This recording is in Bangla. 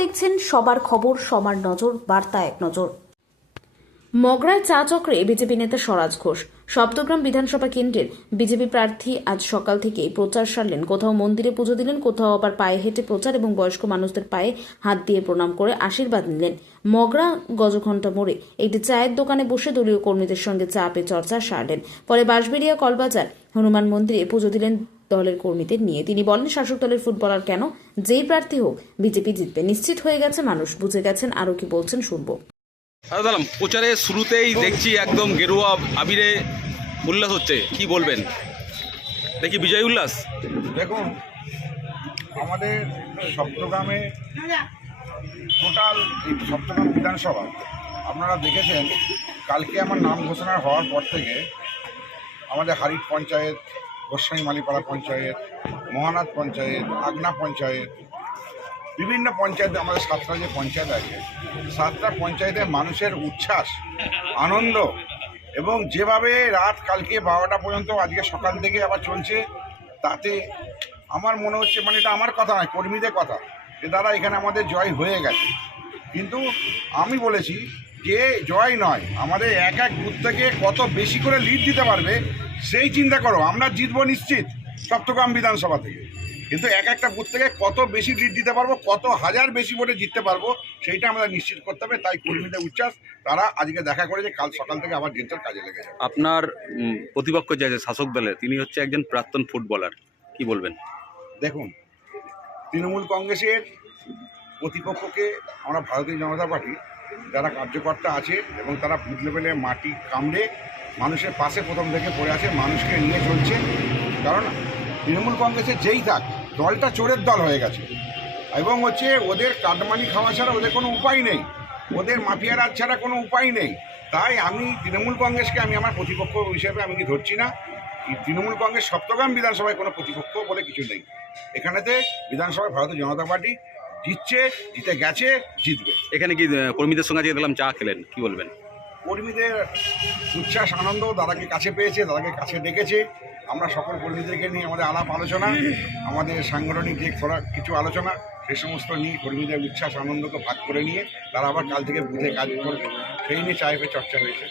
দেখছেন সবার খবর, সবার নজর, বার্তা এক নজর। মগরায় চা চক্রে বিজেপি নেতা স্বরাজ ঘোষ। সপ্তগ্রাম বিধানসভা কেন্দ্রের বিজেপি প্রার্থী আজ সকাল থেকেই প্রচার সারলেন। কোথাও মন্দিরে পুজো দিলেন, কোথাও আবার পায়ে হেঁটে প্রচার এবং বয়স্ক মানুষদের পায়ে হাত দিয়ে প্রণাম করে আশীর্বাদ নিলেন। মগরা গজঘণ্টা মোড়ে একটি চায়ের দোকানে বসে দলীয় কর্মীদের সঙ্গে চা পে চর্চা সারলেন। পরে বাঁশবেড়িয়া কলবাজার হনুমান মন্দিরে পুজো দিলেন দলের কর্মীদের নিয়ে। তিনি বলেন, শাসক দলের ফুটবলার কেন, যেই প্রার্থী হোক বিজেপি জিতবে, নিশ্চিত হয়ে গেছে মানুষ, বুঝে গেছেন। আরো কি বলছেন শুনবো। প্রচারের শুরুতেই দেখছি একদম গেরুয়া আবিরে উল্লাস হচ্ছে, কি বলবেন? দেখি বিজয় উল্লাস। দেখুন, আমাদের সপ্তগ্রামে টোটাল এই সপ্তগ্রাম বিধানসভা আপনারা দেখেছেন, কালকে আমার নাম ঘোষণা হওয়ার পর থেকে আমাদের হারিট পঞ্চায়েত, গোস্বামী মালিপাড়া পঞ্চায়েত, মহানাথ পঞ্চায়েত, আগনা পঞ্চায়েত, বিভিন্ন পঞ্চায়েতে আমাদের 7টা যে পঞ্চায়েত আছে, 7টা পঞ্চায়েতের মানুষের উচ্ছ্বাস, আনন্দ এবং যেভাবে রাত কালকে 12টা পর্যন্ত আজকে সকাল থেকে আবার চলছে, তাতে আমার মনে হচ্ছে, মানে এটা আমার কথা নয়, কর্মীদের কথা, যে দ্বারা এখানে আমাদের জয় হয়ে গেছে। কিন্তু আমি বলেছি যে জয় নয়, আমাদের এক এক বুথ থেকে কত বেশি করে লিড দিতে পারবে সেই চিন্তা করো। আমরা জিতবো নিশ্চিত চট্টগ্রাম বিধানসভা থেকে, কিন্তু এক একটা বুথ থেকে কত বেশি লিড দিতে পারবো, কত হাজার বেশি ভোটে জিততে পারবো, সেইটা আমাদের নিশ্চিত করতে হবে। তাই কর্মীদের উচ্ছ্বাস, তারা আজকে দেখা করে যে কাল সকাল থেকে আবার দিনটার কাজে লেগে যাবে। আপনার প্রতিপক্ষ যে আছে শাসক দলের, তিনি হচ্ছে একজন প্রাক্তন ফুটবলার, কি বলবেন? দেখুন, তৃণমূল কংগ্রেসের প্রতিপক্ষকে আমরা ভারতীয় জনতা পার্টি যারা কার্যকর্তা আছে এবং তারা বুথ লেভেলে মাটি কামড়ে মানুষের পাশে প্রথম থেকে পড়ে আছে, মানুষকে নিয়ে চলছে। কারণ তৃণমূল কংগ্রেসের যেই থাক, দলটা চোরের দল হয়ে গেছে এবং হচ্ছে ওদের কাটমানি খাওয়া ছাড়া ওদের কোনো উপায় নেই, ওদের মাফিয়া রাজ ছাড়া কোনো উপায় নেই। তাই আমি তৃণমূল কংগ্রেসকে আমি আমার প্রতিপক্ষ হিসেবে আমি কি ধরছি না। তৃণমূল কংগ্রেস সপ্তগ্রাম বিধানসভায় কোনো প্রতিপক্ষ বলে কিছু নেই। এখানেতে বিধানসভায় ভারতীয় জনতা পার্টি জিতছে, জিতে গেছে, জিতবে। এখানে কি কর্মীদের সঙ্গে আজকে দেখলাম চা খেলেন, কি বলবেন? কর্মীদের উচ্ছ্বাস, আনন্দ, দাদাকে কাছে পেয়েছে, দাদাকে কাছে ডেকেছে। আমরা সকল কর্মীদেরকে নিয়ে আমাদের আলাপ আলোচনা, আমাদের সাংগঠনিক যে কিছু আলোচনা, সে সমস্ত নিয়ে কর্মীদের উচ্ছ্বাস আনন্দকে ভাগ করে নিয়ে তারা আবার কাল থেকে বুথে কাজ করবে, সেই নিয়ে চায়ে চর্চা হয়েছে।